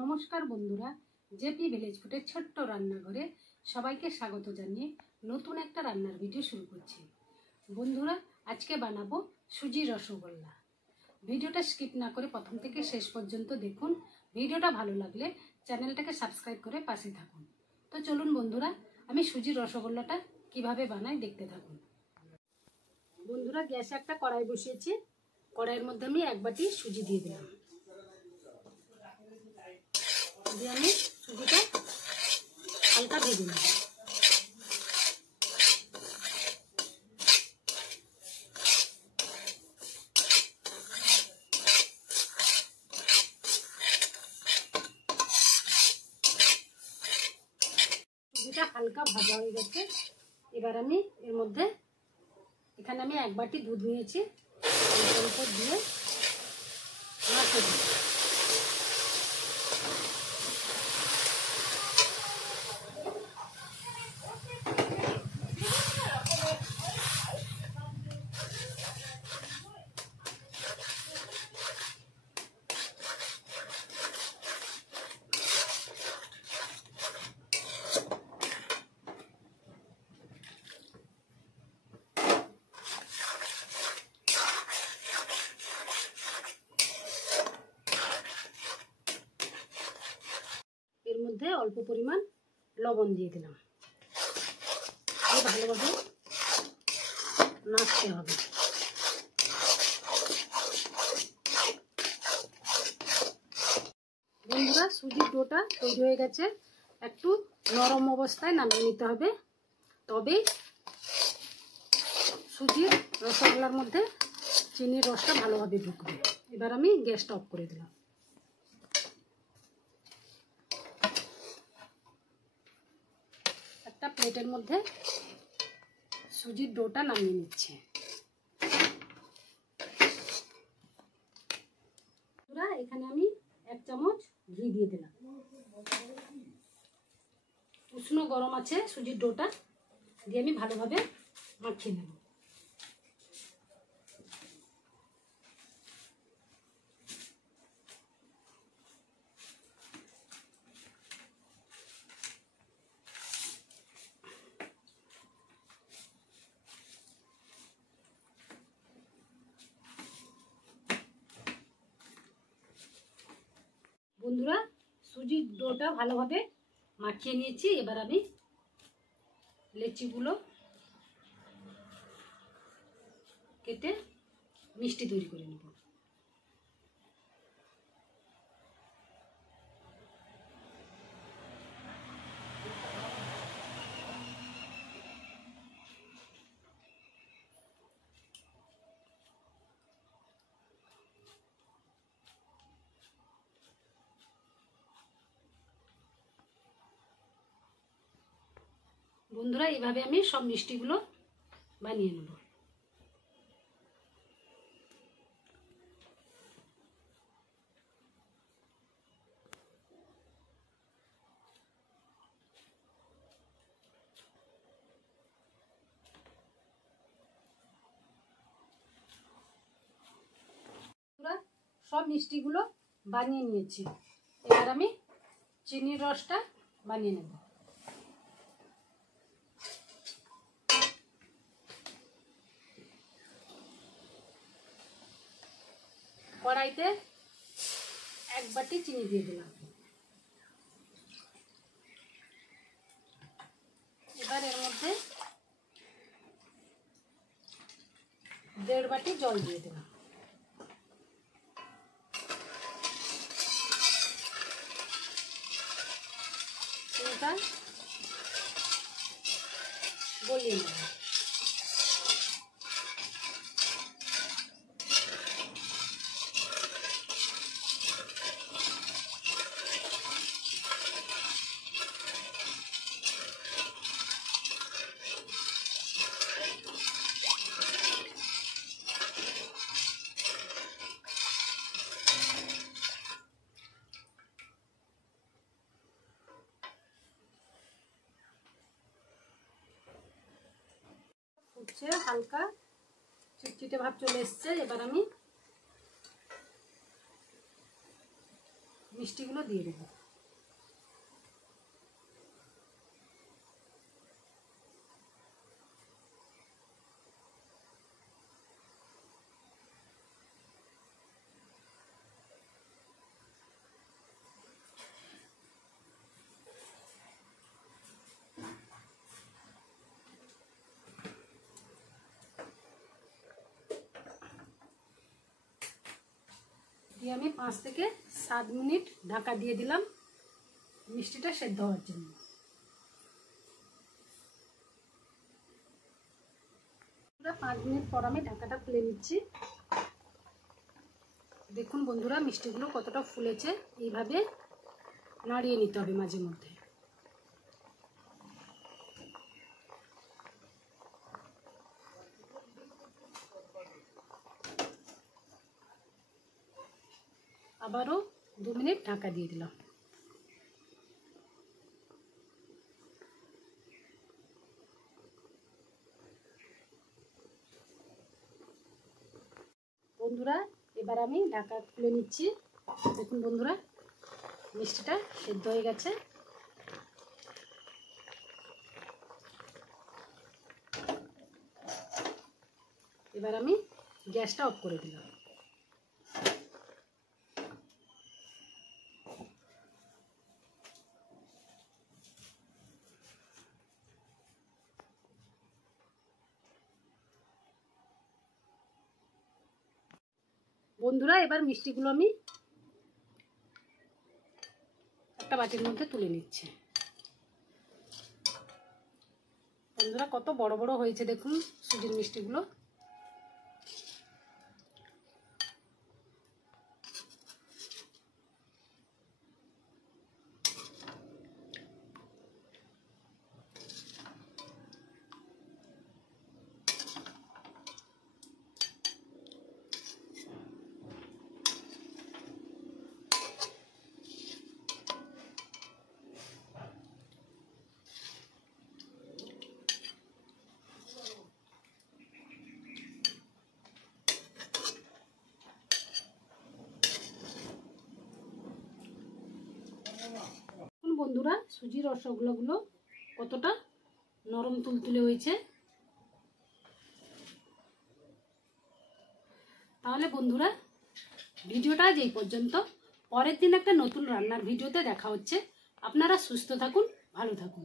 নমস্কার বন্ধুরা, JP village ফুডের ছোট্ট রান্নাঘরে সবাইকে স্বাগত জানিয়ে নতুন একটা রান্নার ভিডিও শুরু করছি। বন্ধুরা, আজকে বানাবো সুজি রসগোল্লা। ভিডিওটা স্কিপ না করে প্রথম থেকে শেষ পর্যন্ত দেখুন। ভিডিওটা ভালো লাগলে চ্যানেলটাকে সাবস্ক্রাইব করে পাশে থাকুন। তো চলুন বন্ধুরা, আমি সুজির রসগোল্লাটা কিভাবে বানাই দেখতে থাকুন। বন্ধুরা, গ্যাসে একটা কড়াই বসিয়েছি। কড়াইয়ের মধ্যে আমি এক বাটি সুজি দিয়ে দিলাম। দিয়ে আমি সুজিটা হালকা ভেজে নেব। সুজিটা হালকা ভাজা হয়ে গেছে। এবার আমি এর মধ্যে এখানে আমি এক বাটি দুধ নিয়েছি, অল্প অল্প দিয়ে নাড়তে দিই। এর মধ্যে অল্প পরিমাণ লবণ দিয়ে দিলাম। ভালোভাবে নাড়তে হবে। বন্ধুরা, সুজির ডোটা তৈরি হয়ে গেছে। একটু নরম অবস্থায় নামিয়ে নিতে হবে, তবে সুজির রসগোল্লার মধ্যে চিনির রসটা ভালোভাবে ঢুকবে। এবার আমি গ্যাসটা অফ করে দিলাম। একটা প্লেটের মধ্যে সুজির ডোটা নামিয়ে নিচ্ছে। এখানে আমি 1 চামচ ঘি দিয়ে দিলাম। উষ্ণ গরম আছে সুজির ডোটা, দিয়ে আমি ভালোভাবে মাখিয়ে নেব। বন্ধুরা, সুজির ডোটা ভালোভাবে মাখিয়ে নিয়েছি। এবার আমি লেচিগুলো কেটে মিষ্টি তৈরি করে নেব। বন্ধুরা, এইভাবে আমি সব মিষ্টিগুলো বানিয়ে নেব। সব মিষ্টিগুলো বানিয়ে নিয়েছি। এবার আমি চিনির রসটা বানিয়ে নেব। কড়াইতে 1 বাটি চিনি দিয়ে দিলাম। এবার এর মধ্যে 1.5 বাটি জল দিয়ে দিলাম। চিনিটা গলিয়ে নেব। ফুটছে, হালকা চিটচিটে ভাব চলে এসছে। এবার আমি মিষ্টিগুলো দিয়ে দেবো। দিয়ে আমি 5 থেকে 7 মিনিট ঢাকা দিয়ে দিলাম মিষ্টিটা সেদ্ধ হওয়ার জন্য। 5 মিনিট পর আমি ঢাকাটা খুলে নিচ্ছি। দেখুন বন্ধুরা মিষ্টিগুলো কতটা ফুলেছে, এইভাবে নাড়িয়ে নিতে হবে মাঝে মধ্যে। আবারও 2 মিনিট ঢাকা দিয়ে দিলাম। বন্ধুরা এবার আমি ঢাকা খুলে নিচ্ছি। দেখুন বন্ধুরা মিষ্টিটা সেদ্ধ হয়ে গেছে। এবার আমি গ্যাসটা অফ করে দিলাম। বন্ধুরা এবার মিষ্টিগুলো আমি একটা বাটির মধ্যে তুলে নিচ্ছি। বন্ধুরা কত বড় বড় হয়েছে দেখুন সুজির মিষ্টিগুলো। বন্ধুরা সুজির রসগোল্লাগুলো কতটা নরম তুলতুলে হয়েছে। তাহলে বন্ধুরা ভিডিওটা আজ এই পর্যন্ত। পরের দিন একটা নতুন রান্নার ভিডিওতে দেখা হচ্ছে। আপনারা সুস্থ থাকুন, ভালো থাকুন।